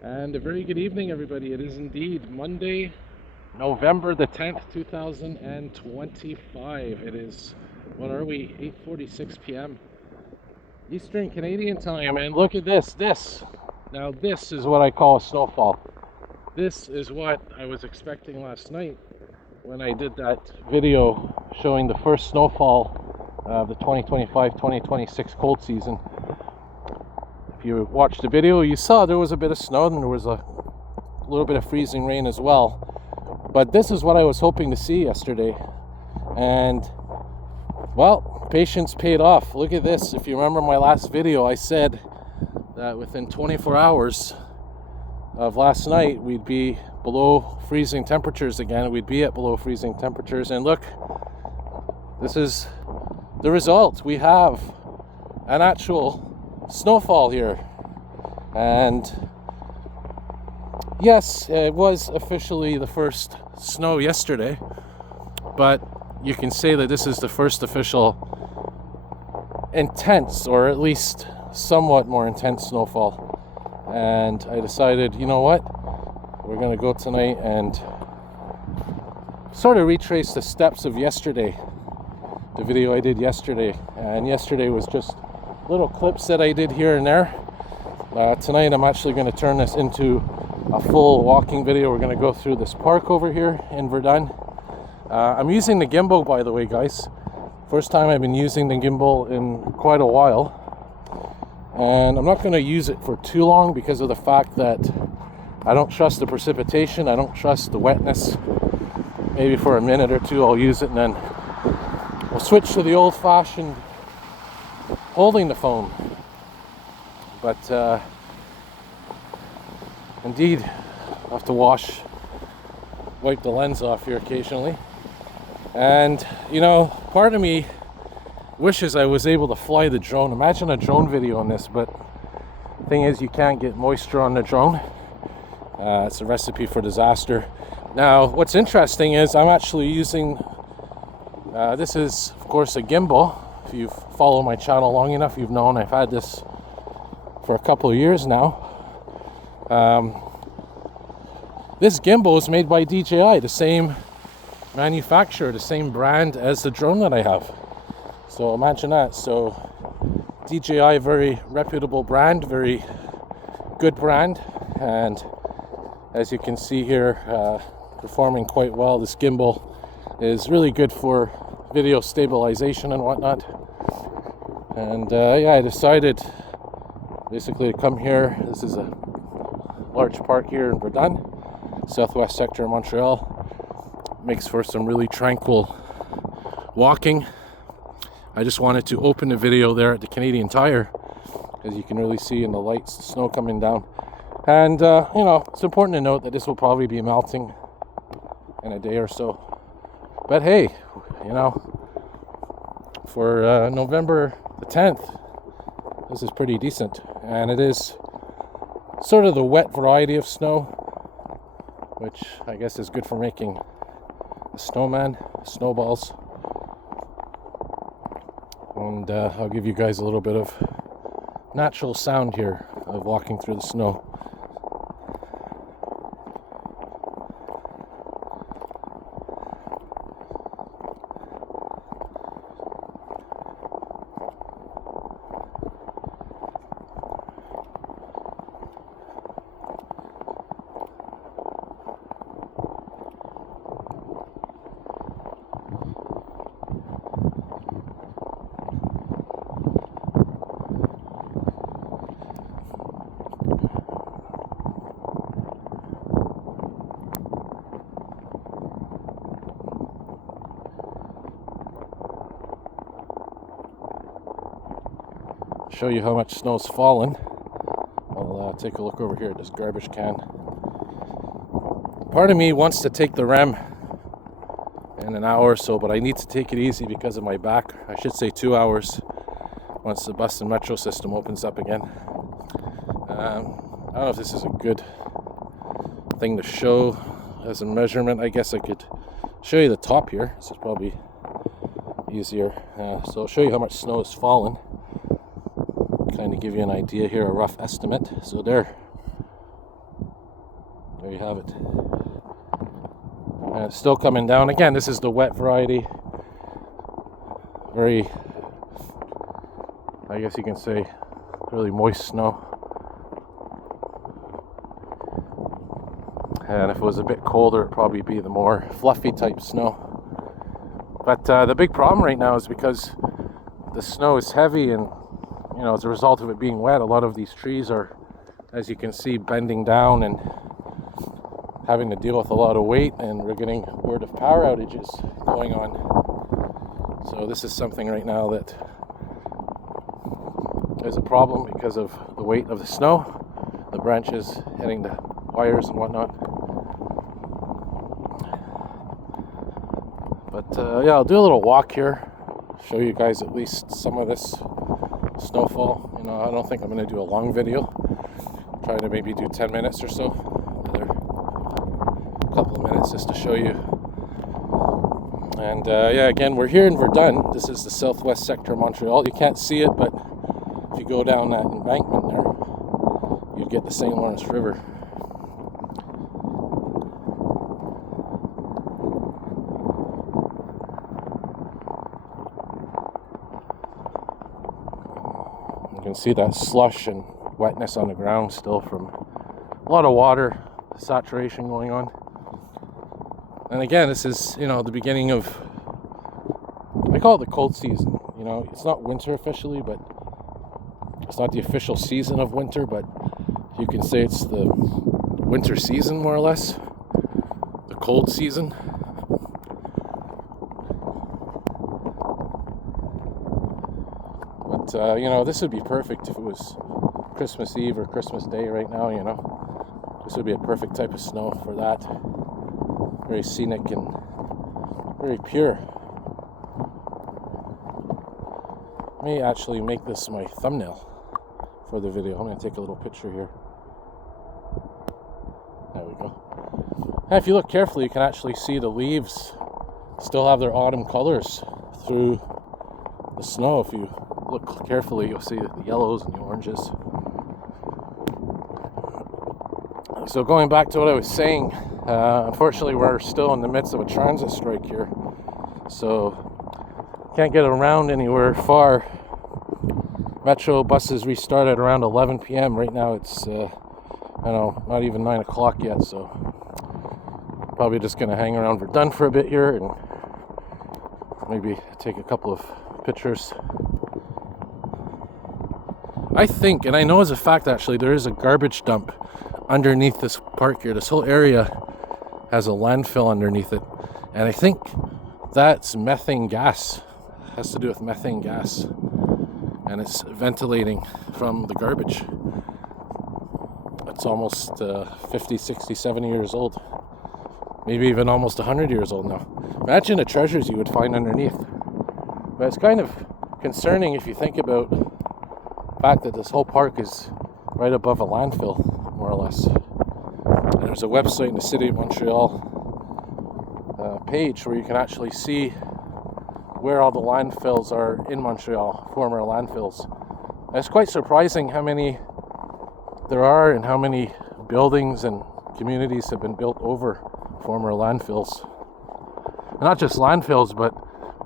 And a very good evening, everybody. It is indeed Monday, November the 10th, 2025. It is, what are we, 8:46 p.m. Eastern Canadian time. And look at this. Now, this is what I call a snowfall. This is what I was expecting last night when I did that video showing the first snowfall of the 2025-2026 cold season. If you watched the video, you saw there was a bit of snow and there was a little bit of freezing rain as well. But this is what I was hoping to see yesterday. And, well, patience paid off. Look at this. If you remember my last video, I said that within 24 hours of last night, we'd be below freezing temperatures again. We'd be at below freezing temperatures. And look, this is the result. We have an actual snowfall here. And yes, it was officially the first snow yesterday, but you can say that this is the first official intense, or at least somewhat more intense snowfall. And I decided, you know what, we're gonna go tonight and sort of retrace the steps of yesterday, the video I did yesterday. And yesterday was just little clips that I did here and there. Tonight I'm actually going to turn this into a full walking video. We're going to go through this park over here in Verdun. I'm using the gimbal, by the way, guys. First time I've been using the gimbal in quite a while. And I'm not going to use it for too long because of the fact that I don't trust the precipitation. I don't trust the wetness. Maybe for a minute or two I'll use it, and then we'll switch to the old-fashioned holding the phone. But indeed, I'll have to wipe the lens off here occasionally. And you know, part of me wishes I was able to fly the drone. Imagine a drone video on this, but the thing is, you can't get moisture on the drone. It's a recipe for disaster. Now, what's interesting is I'm actually using this is, of course, a gimbal. If you've followed my channel long enough, you've known I've had this for a couple of years now. This gimbal is made by DJI, the same manufacturer, the same brand as the drone that I have. So imagine that. So DJI, very reputable brand, very good brand, and as you can see here, performing quite well. This gimbal is really good for video stabilization and whatnot. And yeah, I decided basically to come here. This is a large park here in Verdun, southwest sector of Montreal. Makes for some really tranquil walking. I just wanted to open the video there at the Canadian Tire, because you can really see in the lights the snow coming down. And you know, it's important to note that this will probably be melting in a day or so. But hey, you know, for November the 10th, this is pretty decent. And it is sort of the wet variety of snow, which I guess is good for making a snowman, snowballs. And I'll give you guys a little bit of natural sound here of walking through the snow. Show you how much snow's fallen. I'll take a look over here at this garbage can. Part of me wants to take the REM in an hour or so, but I need to take it easy because of my back. I should say 2 hours once the bus and metro system opens up again. I don't know if this is a good thing to show as a measurement. I guess I could show you the top here. This is probably easier. So I'll show you how much snow has fallen. Kind of give you an idea here, a rough estimate. So there, There you have it. And it's still coming down. Again, this is the wet variety. Very, I guess you can say, really moist snow. And if it was a bit colder, it'd probably be the more fluffy type snow. But the big problem right now is because the snow is heavy, and you know, as a result of it being wet, a lot of these trees are, as you can see, bending down and having to deal with a lot of weight, and we're getting word of power outages going on. So this is something right now that is a problem because of the weight of the snow, the branches hitting the wires and whatnot. But yeah, I'll do a little walk here, show you guys at least some of this snowfall. You know, I don't think I'm going to do a long video. Try to maybe do 10 minutes or so, another couple of minutes just to show you. And yeah, again, we're here in Verdun. This is the southwest sector of Montreal. You can't see it, but if you go down that embankment there, you get the St. Lawrence River. You can see that slush and wetness on the ground still from a lot of water, saturation going on. And again, this is, you know, the beginning of, I call it the cold season. You know, it's not winter officially, but it's not the official season of winter, but you can say it's the winter season, more or less, the cold season. But you know, this would be perfect if it was Christmas Eve or Christmas Day right now. You know, this would be a perfect type of snow for that. Very scenic and very pure. I may actually make this my thumbnail for the video. I'm going to take a little picture here. There we go. And if you look carefully, you can actually see the leaves still have their autumn colors through the snow. If you look carefully, you'll see the yellows and the oranges. So going back to what I was saying, unfortunately we're still in the midst of a transit strike here, so can't get around anywhere far. Metro buses restarted around 11 p.m. Right now it's I don't know, not even 9 o'clock yet, so probably just gonna hang around Verdun for a bit here and maybe take a couple of pictures. I think, and I know as a fact actually, there is a garbage dump underneath this park here. This whole area has a landfill underneath it, and I think that's methane gas. It has to do with methane gas, and it's ventilating from the garbage. It's almost 50, 60, 70 years old, maybe even almost 100 years old now. Imagine the treasures you would find underneath. But it's kind of concerning if you think about the fact that this whole park is right above a landfill, more or less. And there's a website in the city of Montreal page where you can actually see where all the landfills are in Montreal, former landfills. And it's quite surprising how many there are and how many buildings and communities have been built over former landfills. And not just landfills, but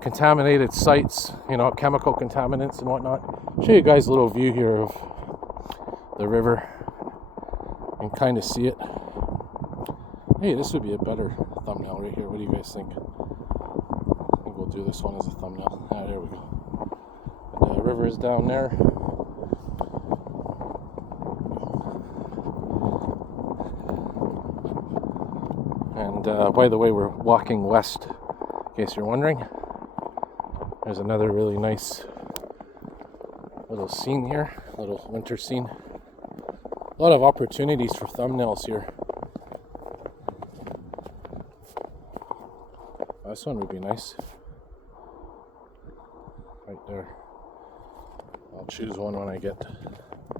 contaminated sites, you know, chemical contaminants and whatnot. I'll show you guys a little view here of the river and kind of see it. Hey, this would be a better thumbnail right here. What do you guys think? I think we'll do this one as a thumbnail. Ah, there we go. The river is down there. And by the way, we're walking west, in case you're wondering. There's another really nice little scene here, little winter scene. A lot of opportunities for thumbnails here. This one would be nice. Right there. I'll choose one when I get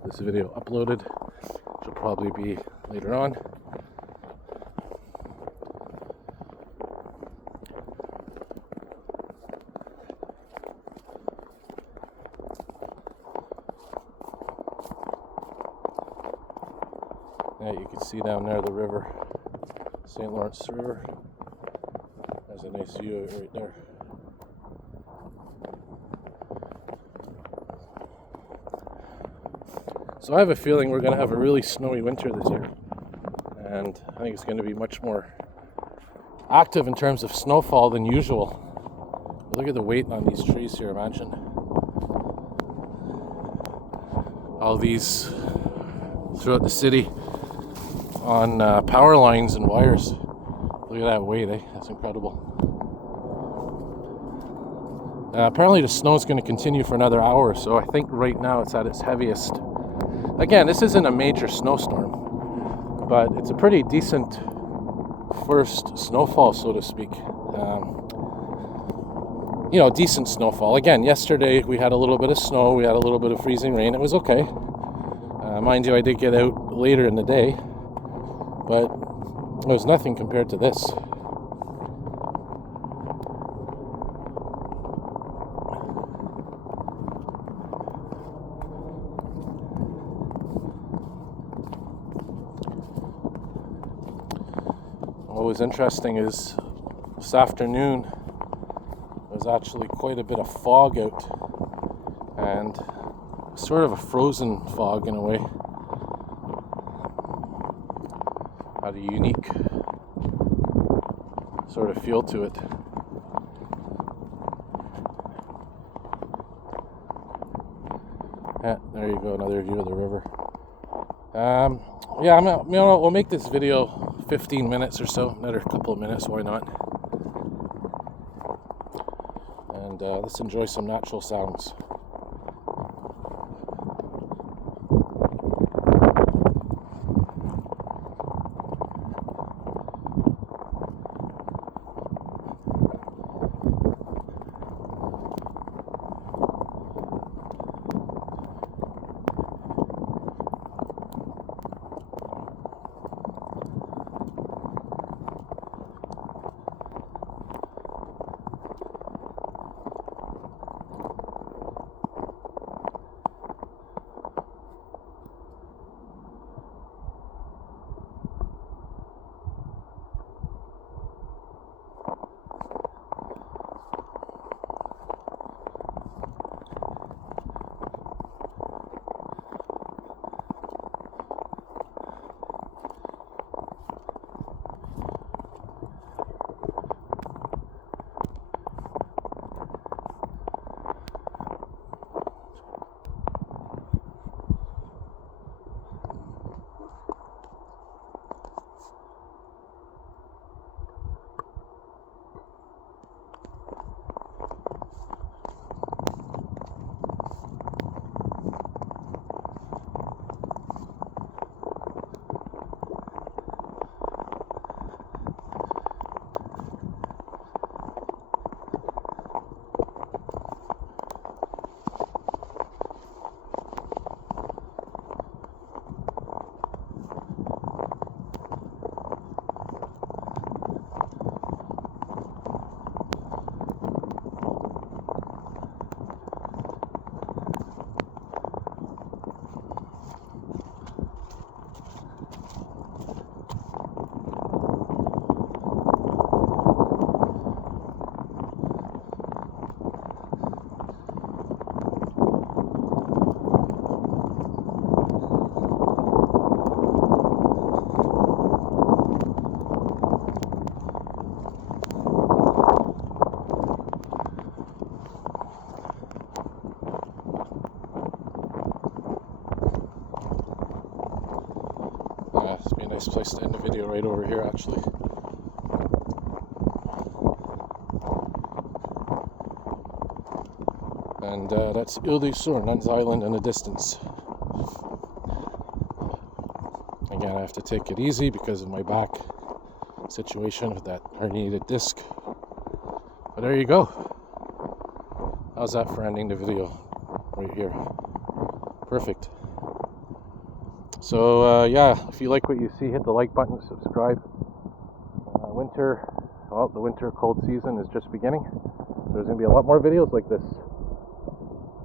this video uploaded, which will probably be later on. Yeah, you can see down there the river, St. Lawrence River. There's a nice view of it right there. So I have a feeling we're going to have a really snowy winter this year, and I think it's going to be much more active in terms of snowfall than usual. Look at the weight on these trees here, imagine. All these throughout the city on power lines and wires. Look at that weight, eh? That's incredible. Apparently the snow is going to continue for another hour, so I think right now it's at its heaviest. Again, this isn't a major snowstorm, but it's a pretty decent first snowfall, so to speak. Decent snowfall. Again, yesterday we had a little bit of snow, we had a little bit of freezing rain. It was okay. Mind you, I did get out later in the day, but it was nothing compared to this. What was interesting is this afternoon there was actually quite a bit of fog out, and sort of a frozen fog in a way. Had a unique sort of feel to it. Yeah, there you go, another view of the river. We'll make this video 15 minutes or so, another couple of minutes, why not? And let's enjoy some natural sounds. This would be a nice place to end the video, right over here actually. And that's Ile de Sur, Nuns Island in the distance. Again, I have to take it easy because of my back situation with that herniated disc. But there you go. How's that for ending the video? Right here. Perfect. So if you like what you see, hit the like button, subscribe. The winter cold season is just beginning. So there's going to be a lot more videos like this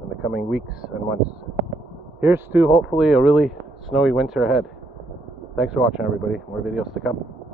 in the coming weeks and months. Here's to hopefully a really snowy winter ahead. Thanks for watching, everybody. More videos to come.